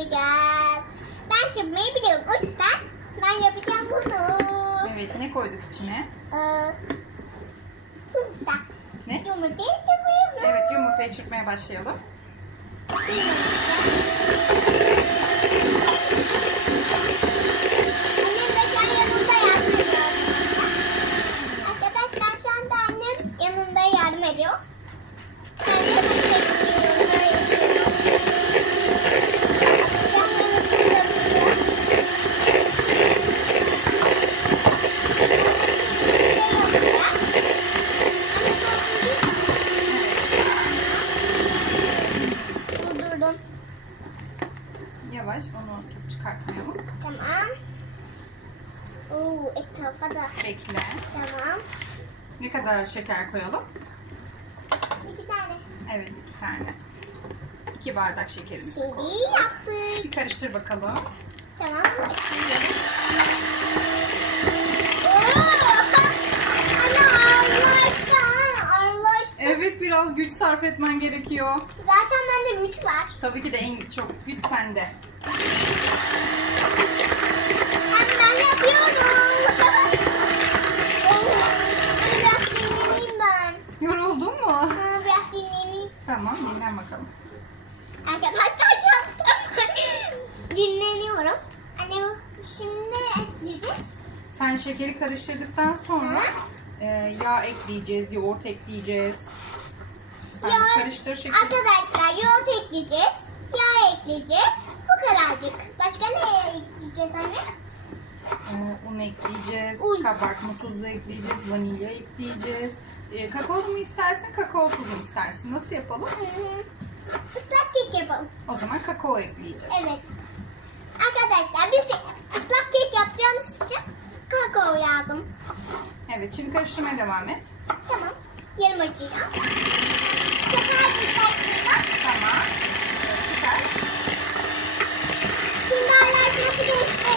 yapacağız. Ben çırpmayı biliyorum. O yüzden ben yapacağım bunu. Evet ne koyduk içine? Ee, Yumurta. Ne? Yumurtayı çırpıyorum. Evet yumurtayı çırpmaya başlayalım. Annem de şu an yanımda yardım ediyor. Arkadaşlar şu anda annem yanımda yardım ediyor. Ben de bunu seçiyorum. Böyle yapıyorum. Ben yanımda yapıyorum. Durdurdum. Yavaş onu çok çıkartmayalım. Tamam. Oo, etrafa da. Bekle. Tamam. Ne kadar şeker koyalım? İki tane. Evet iki tane. İki bardak şekerimiz. Şimdi yaptık. Bir karıştır bakalım. Tamam. Evet biraz güç sarf etmen gerekiyor. Zaten bende güç var. Tabii ki de en çok güç sende. Hem ben yapıyorum. Oo, Hadi biraz dinleneyim ben. Yoruldun mu? Ha, biraz dinleneyim. Tamam dinlen bakalım. Arkadaşlar yaptım. Dinleniyorum. Anne bu şimdi ekleyeceğiz. Sen şekeri karıştırdıktan sonra e, yağ ekleyeceğiz, yoğurt ekleyeceğiz. Sen Yoğurt- karıştır şekeri. Arkadaşlar yoğurt ekleyeceğiz. Yağ ekleyeceğiz. Bu kadarcık. Başka ne ekleyeceğiz anne? E, un ekleyeceğiz, Un. kabartma tuzu ekleyeceğiz, vanilya ekleyeceğiz. E, kakao mu istersin, kakaosuz mu istersin? Nasıl yapalım? Hı hı. Islak kek yapalım. O zaman kakao ekleyeceğiz. Evet. Arkadaşlar biz ıslak kek yapacağımız için kakao yazdım. Evet, şimdi karıştırmaya devam et. Tamam. Yarım açacağım. Şeker dikkatliyim. Tamam. Süper. Şimdi alerjisi geçti.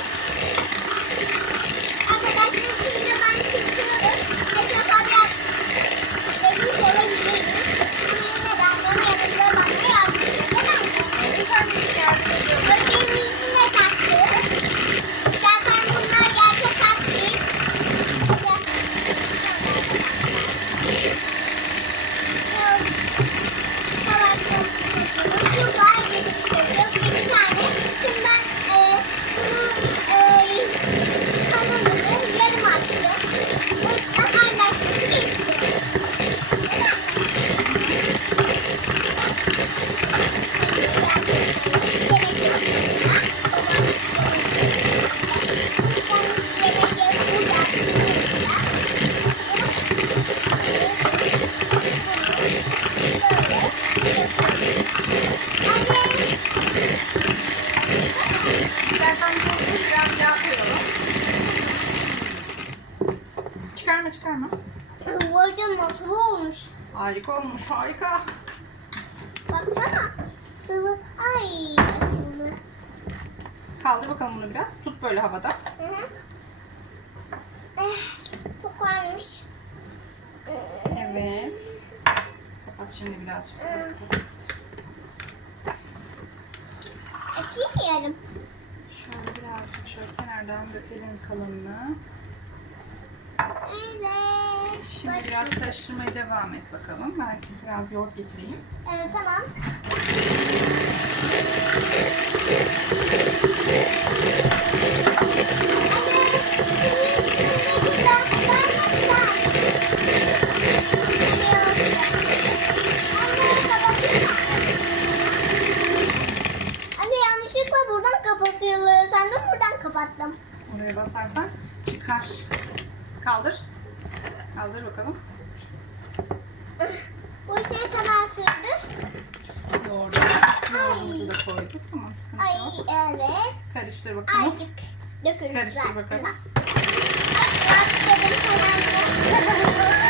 Arkadaşlar şimdi ben çıkıyorum. Acaba biraz dedim söyleyebilirim. Yine ben bunun yanında bana yardım ediyor. Evet, anneciğim yardım ediyorum. Bakayım yüzüne taktı. Zaten bunlar gerçek taktik. İstersen tuzlu biraz yağ koyalım. Çıkarma çıkarma. Hocam nasıl olmuş? Harika olmuş harika. Baksana. Sıvı. Ay açıldı. Kaldır bakalım bunu biraz. Tut böyle havada. Hı hı. Eh, çok varmış. Evet. Kapat şimdi birazcık. Açayım mı yarım? Şöyle birazcık şöyle kenardan dökelim kalanını. Evet. Şimdi biraz karıştırmaya devam et bakalım. Belki biraz yoğurt getireyim. Evet tamam. Kaldır bakalım. Bu iş ne kadar sürdü? Yoğurdu. Yoğurdumuzu da koyduk. Tamam sıkıntı Ay yok. evet. Karıştır bakalım. Azıcık dökülür Karıştır zaten. bakalım. Rastladım falan. Rastladım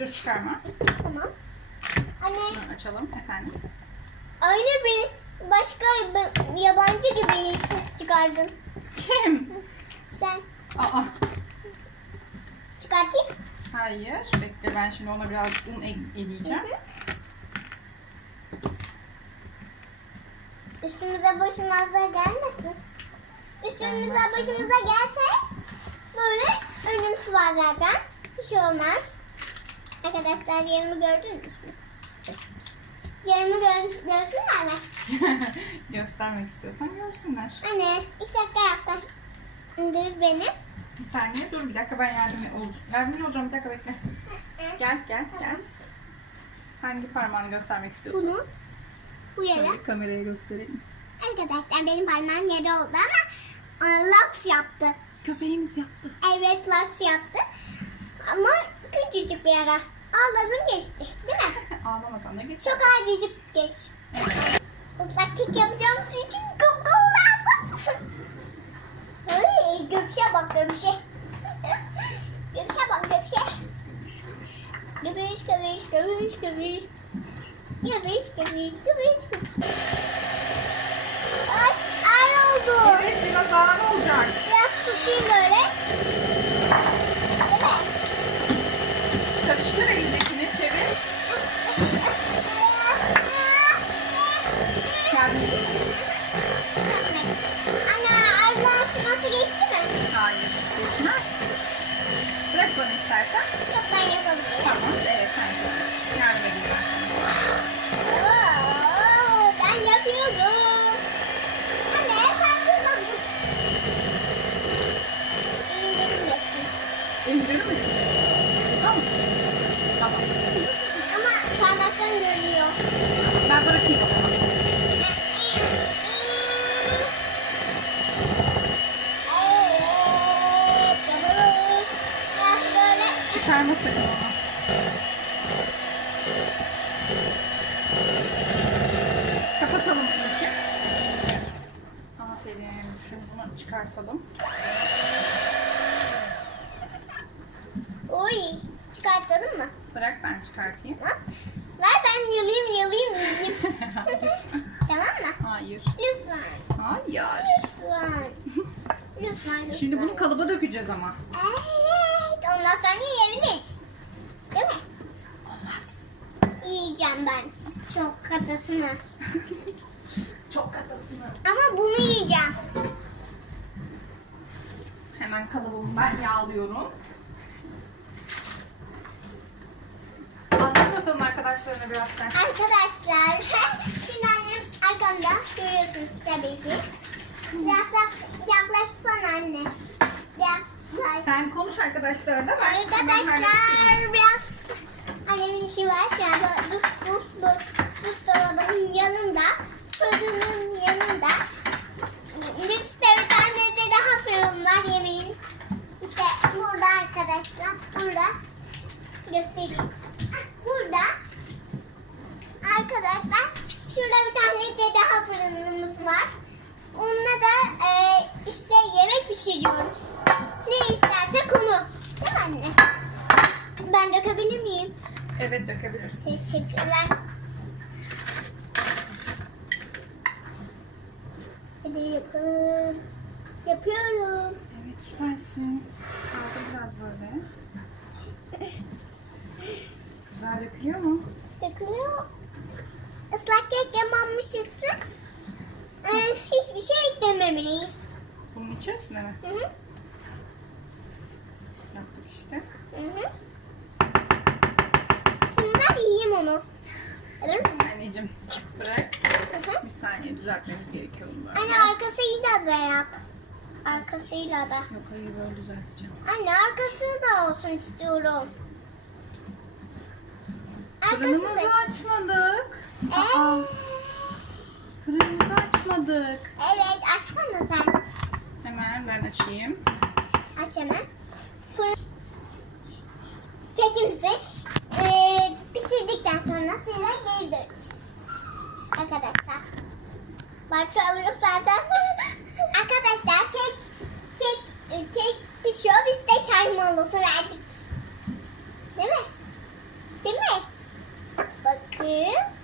Şunu açalım efendim. Aynı bir başka bir yabancı gibi ses çıkardın. Kim? Sen Aa. çıkartayım. Hayır. Bekle ben şimdi ona biraz un e- eleyeceğim. Üstümüze başımıza gelmesin. Üstümüze başımıza gelse böyle var zaten. Bir şey olmaz. Arkadaşlar yerimi gördünüz mü? Yerimi gö görsünler mi? Göstermek istiyorsan görsünler. Anne iki dakika yaklaş. İndir beni. Bir saniye dur bir dakika ben yardım ol yardımcı olacağım bir dakika bekle. Gel gel gel. Hangi parmağını göstermek istiyorsun? Bunu bu yere. Şöyle kameraya göstereyim. Arkadaşlar benim parmağım yere oldu ama e, Lux yaptı. Köpeğimiz yaptı. Evet Lux yaptı. Küçücük bir ara. Ağladım geçti. Değil mi? Ağlamasan da geçer. Çok acıcık geç. Evet. Islak kek yapacağımız için koku lazım. Ay, bak Gökşe. Gökşe bak Gökşe. Göbüş göbüş göbüş göbüş. Göbüş göbüş göbüş göbüş. Ay, ay oldu. Evet biraz ağır olacak. Biraz tutayım böyle. Değil mi? Karıştır elindekini çevir. Kendini. Anne aylar nasıl geçti mi? Hayır geçmez. Bırak bana istersen. Yok ben yapabilirim. Tamam evet sen yapabilirsin. Yardım edeyim ben sana. Oo, ben yapıyorum. Anne sen şurada dur. İndirmesin. İndirir misin? Tamam mı? Tamam. Ama parmaktan görünüyor. Ben bırakayım Çıkarma sakın onu. Kapatalım ilki. Aferin. Şimdi bunu çıkartalım. Oy, çıkartalım mı? Bırak ben çıkartayım. Ver ben yalayayım yalayayım yalayayım. tamam mı? Hayır. Lütfen. Hayır. Lütfen. Lütfen lütfen. Şimdi bunu kalıba dökeceğiz ama. Evet. Ondan sonra yiyebiliriz. Değil mi? Olmaz. Yiyeceğim ben. Çok katasını. Çok katasını. Ama bunu yiyeceğim. Hemen kalıbımı ben yağlıyorum. Arkadaşlarına biraz sen. Arkadaşlar. Şimdi annem arkamda. Görüyorsunuz tabii ki. Biraz da yaklaşsana anne. Yaklaş. Sen konuş arkadaşlarla. Ben. Arkadaşlar biraz annemin işi var şu anda bu bu bu buzdolabının yanında fırının yanında biz de bir tane de daha fırın var yemeğin işte burada arkadaşlar burada göstereyim Ah, burada arkadaşlar şurada bir tane de daha fırınımız var onunla da e, işte yemek pişiriyoruz ne istersek onu değil mi anne? Ben dökebilir miyim? Evet dökebilirsin. Teşekkürler. Hadi yapalım. Yapıyorum. Evet süpersin. Kaldır biraz böyle. Güzel dökülüyor mu? Dökülüyor. Islak kek yapmamış için e, hiçbir şey eklememeliyiz. İçerisine mi? Hı hı. Yaptık işte. Hı hı. Şimdi ben yiyeyim onu. Olur mu? Anneciğim bırak. Hı hı. Bir saniye düzeltmemiz gerekiyor bunu böyle. Anne arkasıyla da yap. Arkasıyla da. Yok hayır böyle düzelteceğim. Anne arkası da olsun istiyorum. Arkası Fırınımızı da. açmadık. Aa, Ee, fırınımızı açmadık. evet açsana sen. Hemen ben açayım. Aç hemen. Fırın kekimizi eee pişirdikten sonra size geri döneceğiz. Arkadaşlar. Bak sallıyor zaten. Arkadaşlar kek kek kek pişiyor. Biz de çay molası verdik. Değil mi? Değil mi? Bak Bakın.